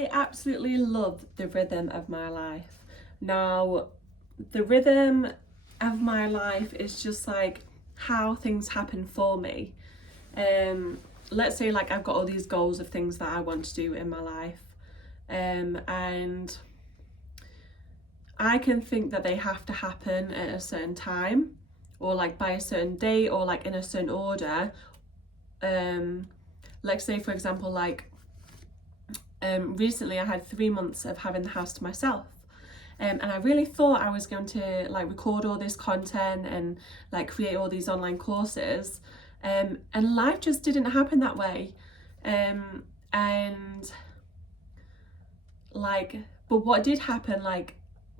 I absolutely love the rhythm of my life. Now, the rhythm of my life is just like how things happen for me. Let's say like I've got all these goals of things that I want to do in my life, and I can think that they have to happen at a certain time, or like by a certain date, or like in a certain order. Let's say for example, like recently I had 3 months of having the house to myself. And I really thought I was going to like record all this content and like create all these online courses, and life just didn't happen that way. And like, but what did happen like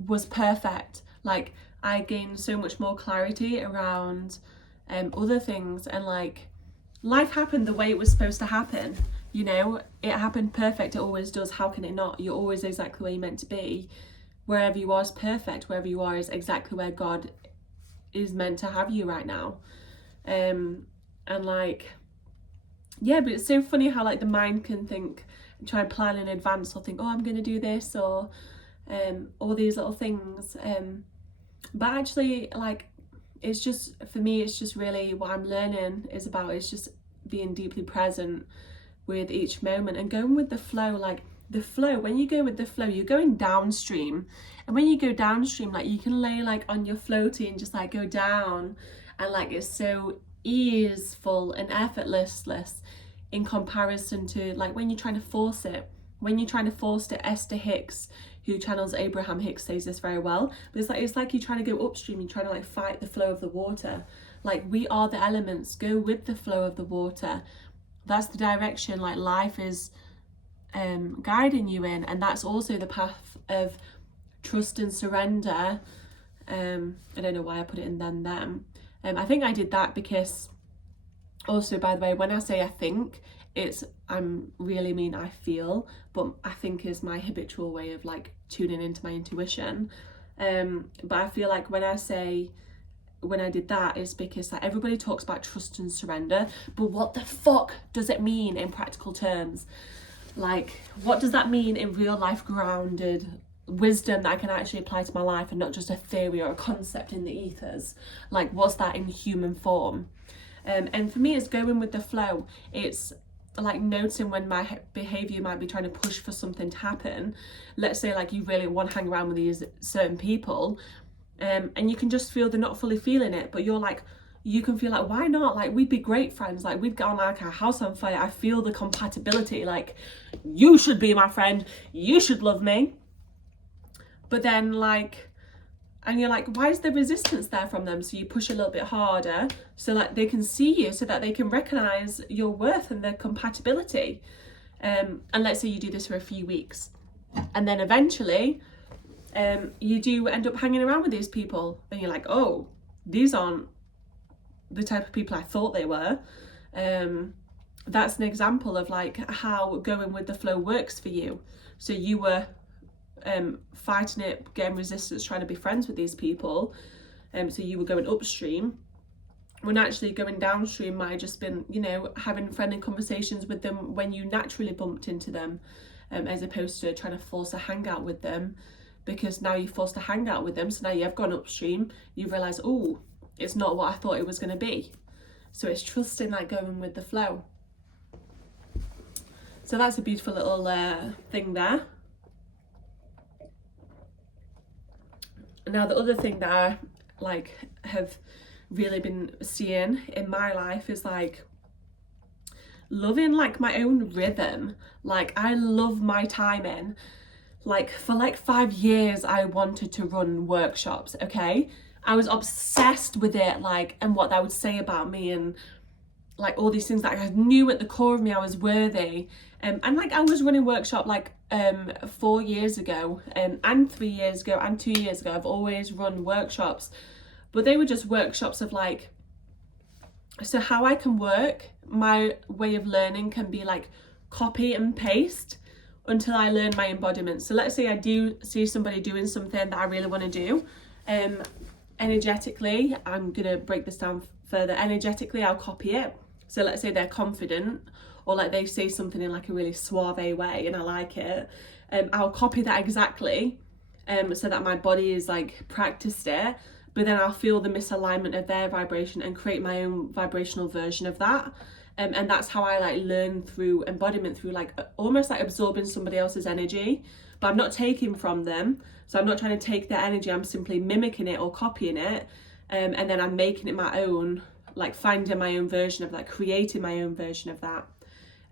was perfect. Like I gained so much more clarity around other things, and like life happened the way it was supposed to happen. You know, it happened perfect. It always does. How can it not? You're always exactly where you're meant to be. Wherever you are is perfect. Wherever you are is exactly where God is meant to have you right now. And like, yeah, but it's so funny how like the mind can think, try and plan in advance, or think, oh, I'm gonna do this, or all these little things. But actually, like, it's just, for me, it's just really what I'm learning is about. It's just being deeply present with each moment and going with the flow. Like the flow, when you go with the flow, you're going downstream, and when you go downstream, like you can lay like on your floaty and just like go down, and like it's so easeful and effortless in comparison to like when you're trying to force it. When you're trying to force it, Esther Hicks, who channels Abraham Hicks, says this very well, but it's like you're trying to go upstream, you're trying to like fight the flow of the water. Like we are the elements, go with the flow of the water. That's the direction like life is guiding you in, and that's also the path of trust and surrender. I don't know why I put it in them. I think I did that because, also by the way, when I say I think, I'm really mean I feel, but I think is my habitual way of like tuning into my intuition. But I feel like when I did that, is because like everybody talks about trust and surrender, but what the fuck does it mean in practical terms? Like, what does that mean in real life grounded wisdom that I can actually apply to my life, and not just a theory or a concept in the ethers? Like, what's that in human form? And for me, it's going with the flow. It's like noticing when my behavior might be trying to push for something to happen. Let's say like you really want to hang around with these certain people, and you can just feel they're not fully feeling it, but you're like, you can feel like, why not? Like, we'd be great friends. Like, we'd get on like our house on fire. I feel the compatibility. Like, you should be my friend. You should love me. But then like, and you're like, why is there resistance there from them? So you push a little bit harder so like they can see you, so that they can recognize your worth and their compatibility. And let's say you do this for a few weeks, and then eventually you do end up hanging around with these people, and you're like, oh, these aren't the type of people I thought they were. That's an example of like how going with the flow works for you. So you were fighting it, getting resistance, trying to be friends with these people, so you were going upstream, when actually going downstream might have just been, you know, having friendly conversations with them when you naturally bumped into them, as opposed to trying to force a hangout with them, because now you're forced to hang out with them, so now you have gone upstream, you realise, oh, it's not what I thought it was going to be. So it's trusting, like going with the flow. So that's a beautiful little thing there. Now the other thing that I like have really been seeing in my life is like loving like my own rhythm. Like I love my timing. Like for like 5 years I wanted to run workshops, okay? I was obsessed with it, like, and what that would say about me, and like all these things that I knew at the core of me I was worthy. And like I was running workshop like 4 years ago, and 3 years ago and 2 years ago. I've always run workshops, but they were just workshops of like, so how I can work, my way of learning can be like copy and paste until I learn my embodiment. So let's say I do see somebody doing something that I really want to do, energetically, I'm gonna break this down further. Energetically, I'll copy it. So let's say they're confident, or like they say something in like a really suave way and I like it, I'll copy that exactly, so that my body is like practiced it, but then I'll feel the misalignment of their vibration and create my own vibrational version of that. And that's how I like learn through embodiment, through like almost like absorbing somebody else's energy, but I'm not taking from them. So I'm not trying to take their energy, I'm simply mimicking it or copying it, and then I'm making it my own, like finding my own version of that, creating my own version of that.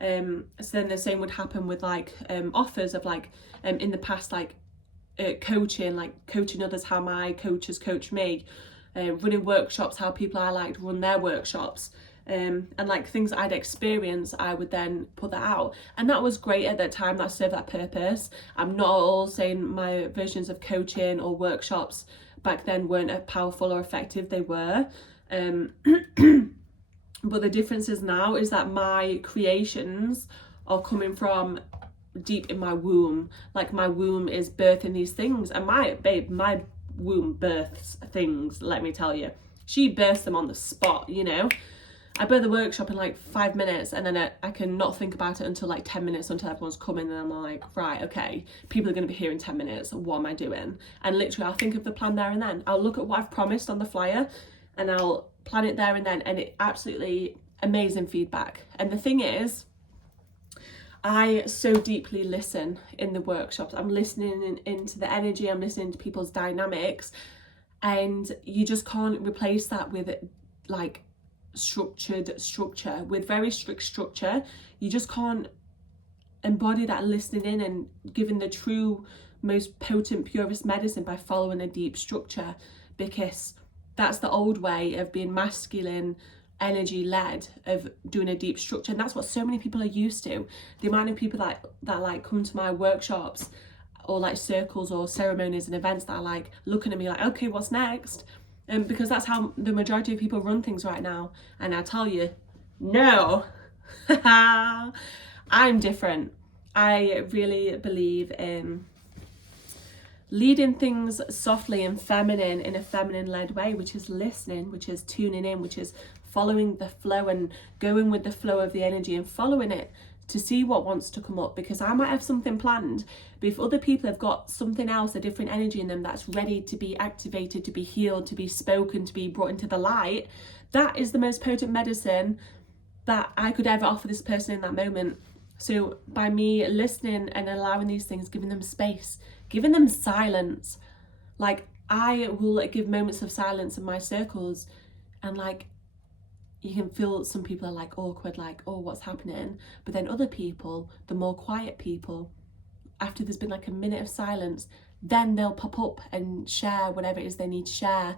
So then the same would happen with like offers of like in the past, like coaching, like coaching others how my coaches coach me, running workshops how people I liked run their workshops, and like things that I'd experienced, I would then put that out, and that was great at that time. That served that purpose. I'm not at all saying my versions of coaching or workshops back then weren't powerful or effective. They were, but the difference is now is that my creations are coming from deep in my womb. Like my womb is birthing these things, and my womb births things, let me tell you. She births them on the spot, you know. I birth the workshop in like 5 minutes, and then I can not think about it until like 10 minutes until everyone's coming, and I'm like, right, okay, people are going to be here in 10 minutes, what am I doing? And literally I'll think of the plan there and then. I'll look at what I've promised on the flyer and I'll plan it there and then, and it absolutely amazing feedback. And the thing is, I so deeply listen in the workshops. I'm listening into the energy, I'm listening to people's dynamics, and you just can't replace that with like structure, with very strict structure. You just can't embody that listening in and giving the true, most potent, purest medicine by following a deep structure, because that's the old way of being masculine, energy led, of doing a deep structure. And that's what so many people are used to. The amount of people that like come to my workshops or like circles or ceremonies and events that are like looking at me like, okay, what's next? Because that's how the majority of people run things right now. And I tell you, no, I'm different. I really believe in leading things softly and feminine, in a feminine led way, which is listening, which is tuning in, which is following the flow and going with the flow of the energy and following it to see what wants to come up. Because I might have something planned, but if other people have got something else, a different energy in them that's ready to be activated, to be healed, to be spoken, to be brought into the light, that is the most potent medicine that I could ever offer this person in that moment. So by me listening and allowing these things, giving them space, giving them silence, like I will give moments of silence in my circles, and like you can feel some people are like awkward, like, oh, what's happening? But then other people, the more quiet people, after there's been like a minute of silence, then they'll pop up and share whatever it is they need to share.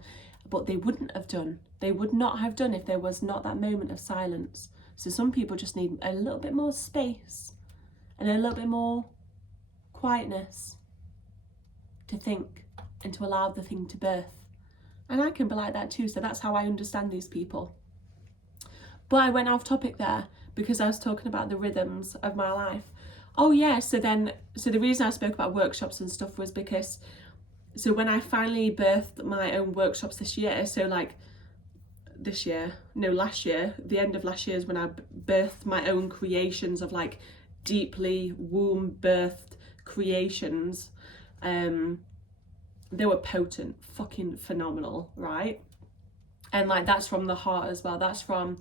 But they wouldn't have done. They would not have done if there was not that moment of silence. So some people just need a little bit more space and a little bit more quietness to think and to allow the thing to birth. And I can be like that too. So that's how I understand these people. But I went off topic there because I was talking about the rhythms of my life. Oh yeah, so the reason I spoke about workshops and stuff was because, so when I finally birthed my own workshops this year, so like last year, the end of last year is when I birthed my own creations of like deeply womb birthed creations. They were potent, fucking phenomenal, right? And like that's from the heart as well. That's from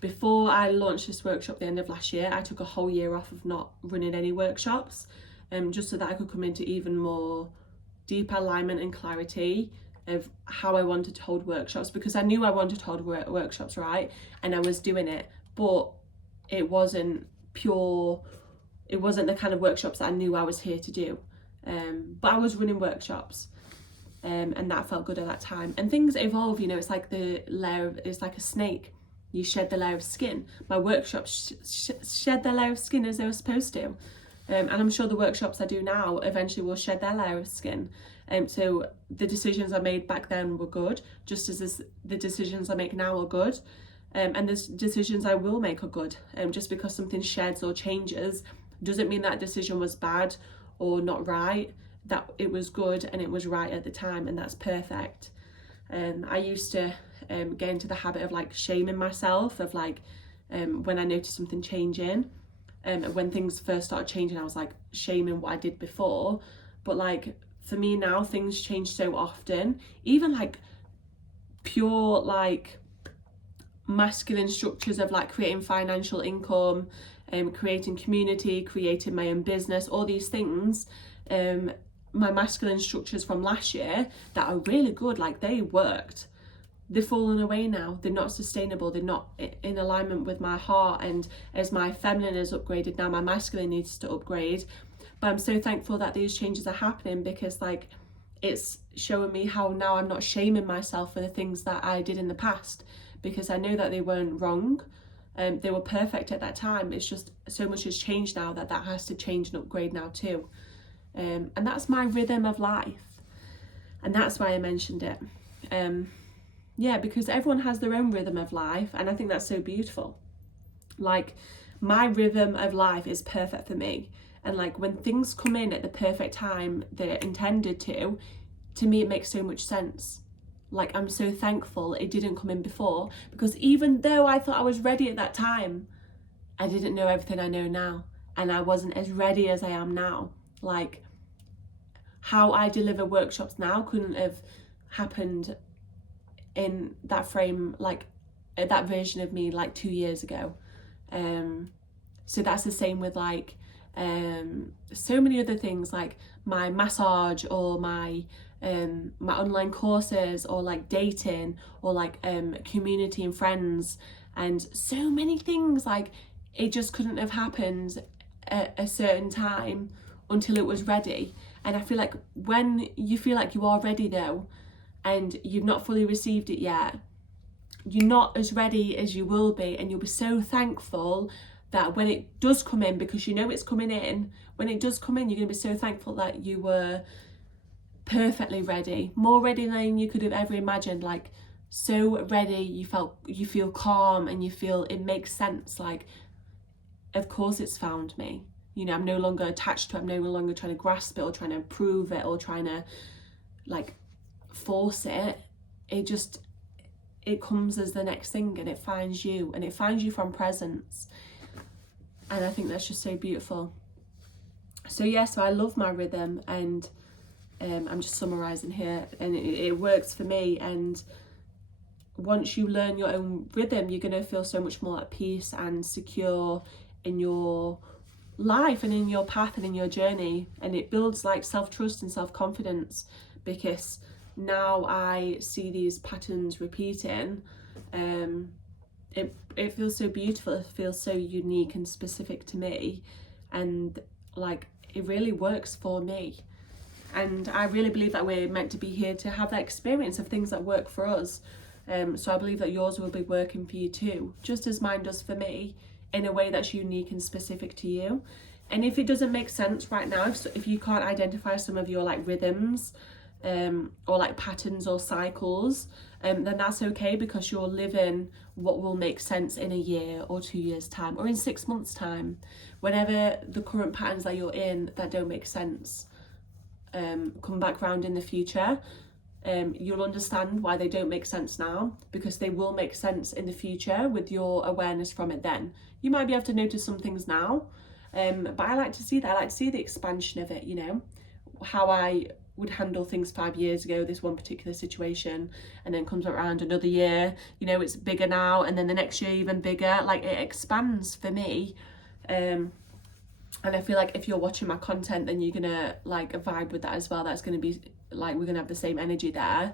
before I launched this workshop at the end of last year. I took a whole year off of not running any workshops, just so that I could come into even more deep alignment and clarity of how I wanted to hold workshops, because I knew I wanted to hold workshops, right? And I was doing it, but it wasn't pure, it wasn't the kind of workshops that I knew I was here to do. But I was running workshops, and that felt good at that time. And things evolve, you know, it's like the layer of, it's like a snake. You shed the layer of skin. My workshops shed their layer of skin as they were supposed to. And I'm sure the workshops I do now eventually will shed their layer of skin. So the decisions I made back then were good, just as the decisions I make now are good. And the decisions I will make are good. Just because something sheds or changes doesn't mean that decision was bad or not right. That it was good and it was right at the time, and that's perfect. I used to get into the habit of like shaming myself, of like when I noticed something changing. When things first started changing, I was like shaming what I did before. But like for me now, things change so often. Even like pure like masculine structures of like creating financial income, creating community, creating my own business, all these things, my masculine structures from last year that are really good, like they worked. They've fallen away now. They're not sustainable. They're not in alignment with my heart. And as my feminine has upgraded, now my masculine needs to upgrade. But I'm so thankful that these changes are happening, because like it's showing me how now I'm not shaming myself for the things that I did in the past, because I know that they weren't wrong. They were perfect at that time. It's just so much has changed now that has to change and upgrade now too. And that's my rhythm of life. And that's why I mentioned it. Yeah, because everyone has their own rhythm of life, and I think that's so beautiful. Like my rhythm of life is perfect for me, and like when things come in at the perfect time they're intended to me it makes so much sense. Like I'm so thankful it didn't come in before, because even though I thought I was ready at that time, I didn't know everything I know now, and I wasn't as ready as I am now. Like how I deliver workshops now couldn't have happened in that frame, like that version of me like 2 years ago. So that's the same with like so many other things, like my massage, or my online courses, or like dating, or like community and friends, and so many things. Like it just couldn't have happened at a certain time until it was ready. And I feel like when you feel like you are ready though, and you've not fully received it yet, you're not as ready as you will be, and you'll be so thankful that when it does come in, because you know it's coming in, when it does come in, you're going to be so thankful that you were perfectly ready, more ready than you could have ever imagined. Like so ready, you feel calm, and you feel it makes sense. Like of course it's found me, you know, I'm no longer attached to it. I'm no longer trying to grasp it or trying to prove it or trying to like force it. It comes as the next thing, and it finds you, and it finds you from presence. And I think that's just so beautiful. So yeah, so I love my rhythm, and I'm just summarizing here, and it works for me. And once you learn your own rhythm, you're going to feel so much more at peace and secure in your life and in your path and in your journey. And it builds like self-trust and self-confidence, because now I see these patterns repeating. It feels so beautiful. It feels so unique and specific to me, and like it really works for me. And I really believe that we're meant to be here to have that experience of things that work for us. So I believe that yours will be working for you too, just as mine does for me, in a way that's unique and specific to you. And if it doesn't make sense right now, if you can't identify some of your like rhythms, or like patterns or cycles, then that's okay, because you're living what will make sense in a year or 2 years time, or in 6 months time. Whenever the current patterns that you're in that don't make sense come back round in the future, you'll understand why they don't make sense now, because they will make sense in the future with your awareness from it. Then you might be able to notice some things now, but I like to see that. I like to see the expansion of it, you know, how I would handle things 5 years ago, this one particular situation, and then comes around another year, you know, it's bigger now, and then the next year even bigger. Like it expands for me. And I feel like if you're watching my content, then you're gonna like vibe with that as well. That's gonna be like, we're gonna have the same energy there,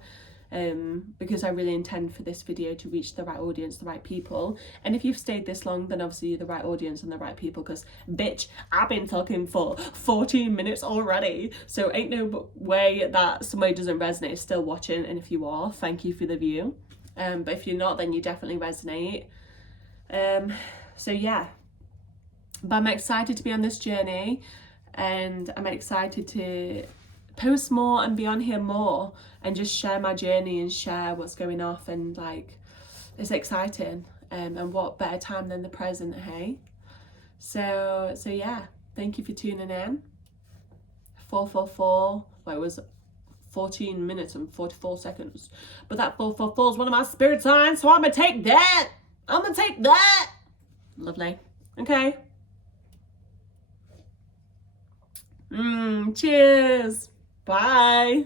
because I really intend for this video to reach the right audience, the right people. And if you've stayed this long, then obviously you're the right audience and the right people, because bitch, I've been talking for 14 minutes already, so ain't no way that somebody doesn't resonate still watching. And if you are, thank you for the view, but if you're not, then you definitely resonate. So yeah, but I'm excited to be on this journey, and I'm excited to post more and be on here more and just share my journey and share what's going off. And like, it's exciting, and what better time than the present, hey? So yeah, thank you for tuning in. 444, well, it was 14 minutes and 44 seconds, but that 444 is one of my spirit signs, so I'm gonna take that. Lovely. Okay. Cheers. Bye.